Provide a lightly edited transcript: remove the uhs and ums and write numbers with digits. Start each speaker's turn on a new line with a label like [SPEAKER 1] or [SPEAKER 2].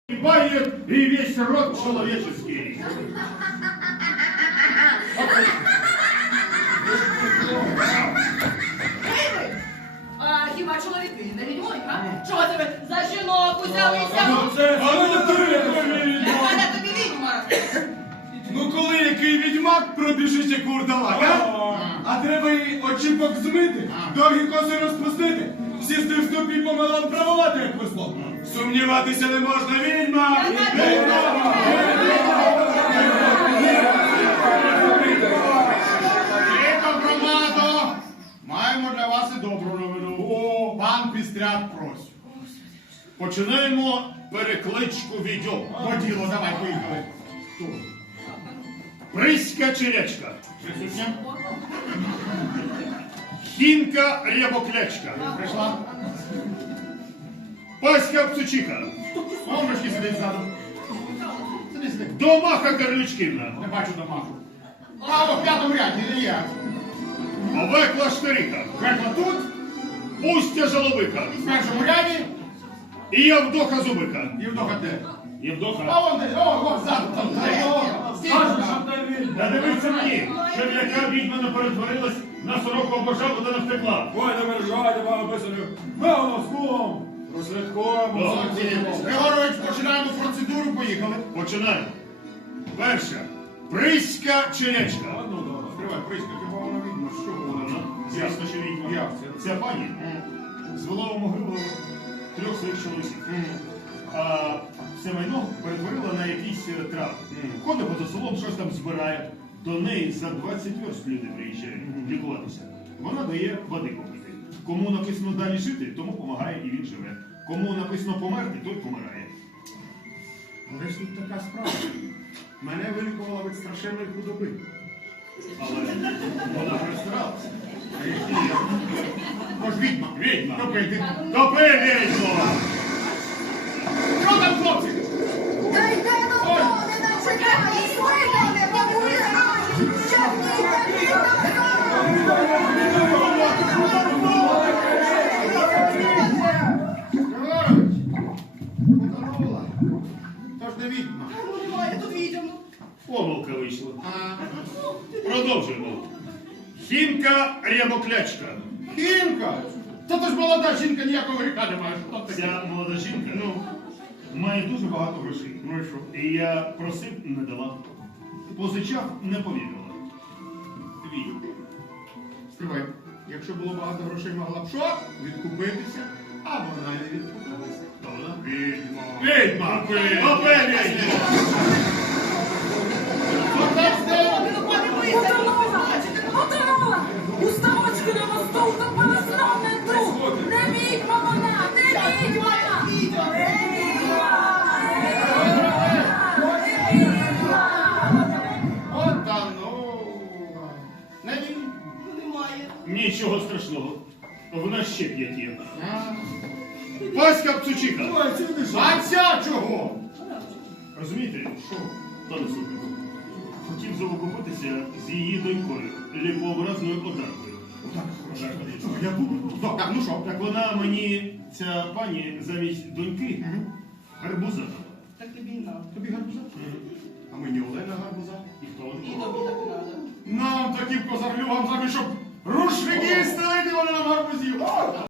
[SPEAKER 1] ебает и весь род человеческий.
[SPEAKER 2] А хіба чоловіки не відьмують, а? Чого це ви за жінок узялися? Яка тобі відьма?
[SPEAKER 3] Ну коли який відьмак пробіжить як урдалак, а треба і очіпок змити, довгі коси розпустити, сісти в ступі і помилом правувати, як весло. Сумніватися не можна, відьма!
[SPEAKER 1] Тихо, громадо! Маємо для вас і добру новину. Пан Пістрят просить. Починаємо перекличку відьом. По ділу, давай, поїхали. Приська черечка. Присутня. Хінка рябоклячка. Прийшла. Паська пцучиха. Мамочки сидить ззаду. Сиди, сиди. Домаха Карлючківна. Не бачу домаху. А, в п'ятому ряді, не я. Овекла Штирика. Векла тут. Устя Жалобика. В першому ряді. І Євдоха Зубика. Євдоха де? Євдоха. А вон де, о, ззаду, там, та дивіться мені, щоб яка відьма не перетворилась на сороку обожаву та не втекла.
[SPEAKER 3] Ой, не мережайте, пане писарю. Певно, скулом. Розслідкуємо.
[SPEAKER 1] Григорович, починаємо процедуру, поїхали. Починаємо. Перша. Приська черечка. Стривай, Приська, хіба вона відьма? Що вона? Ясно, що відьма. Як це? Ця пані звела в могилу трьох своїх чоловіків. А все майно перетворила на якісь трави. Ходить поза селом, щось там збирає. До неї за 20 верст люди приїжджають лікуватися. Вона дає води попити. Кому написано далі жити, тому допомагає і він живе. Кому написано померти, той помирає. Але ж тут така справа. Мене вилікувала від страшенної худоби. Але вона перестаралася. Може, відьма? Відьма. Топити. Топи, відьмо! Що там, хлопці?
[SPEAKER 4] Та йдемо в дом, не начинай! Вийдемо, помогли! Щоб
[SPEAKER 1] Григорович, утонула. Тож не відьма.
[SPEAKER 2] Немає тут відьому.
[SPEAKER 1] Помилка вийшла. Продовжуємо. Хінка рябоклячка. Хінка? Та ти ж молода жінка, ніякого гріха не маєш. Ця молода жінка, має дуже багато грошей. Ну і що? І я просив, не дала. Позичав, не повірила. Відьма. Стривай. Якщо було багато грошей, могла б що? Відкупитися, а вона не відкупилася. То вона відьма. Відьма! Попе відьма!
[SPEAKER 4] Потонула! У ставочку на мосту утопила знов не ту! Не відьма вона! Не відьма!
[SPEAKER 1] Потонула. Не відьма.
[SPEAKER 2] Немає.
[SPEAKER 1] Нічого страшного. Вона ще п'ятє. Паська пцучиха. А ця чого? Розумієте, що? Пане Супер, хотів завокупитися з її донькою, ліпообразною одаркою. Я був. Так, ну що? Так вона мені, ця пані, замість доньки, гарбуза дала.
[SPEAKER 2] Так тобі і нам.
[SPEAKER 1] Тобі гарбуза? А мені Олена гарбуза. І хто
[SPEAKER 2] І
[SPEAKER 1] вони?
[SPEAKER 2] тобі так і надо.
[SPEAKER 1] Нам таким козарлюгам замість, щоб рушники стелити, вони нам гарбузів.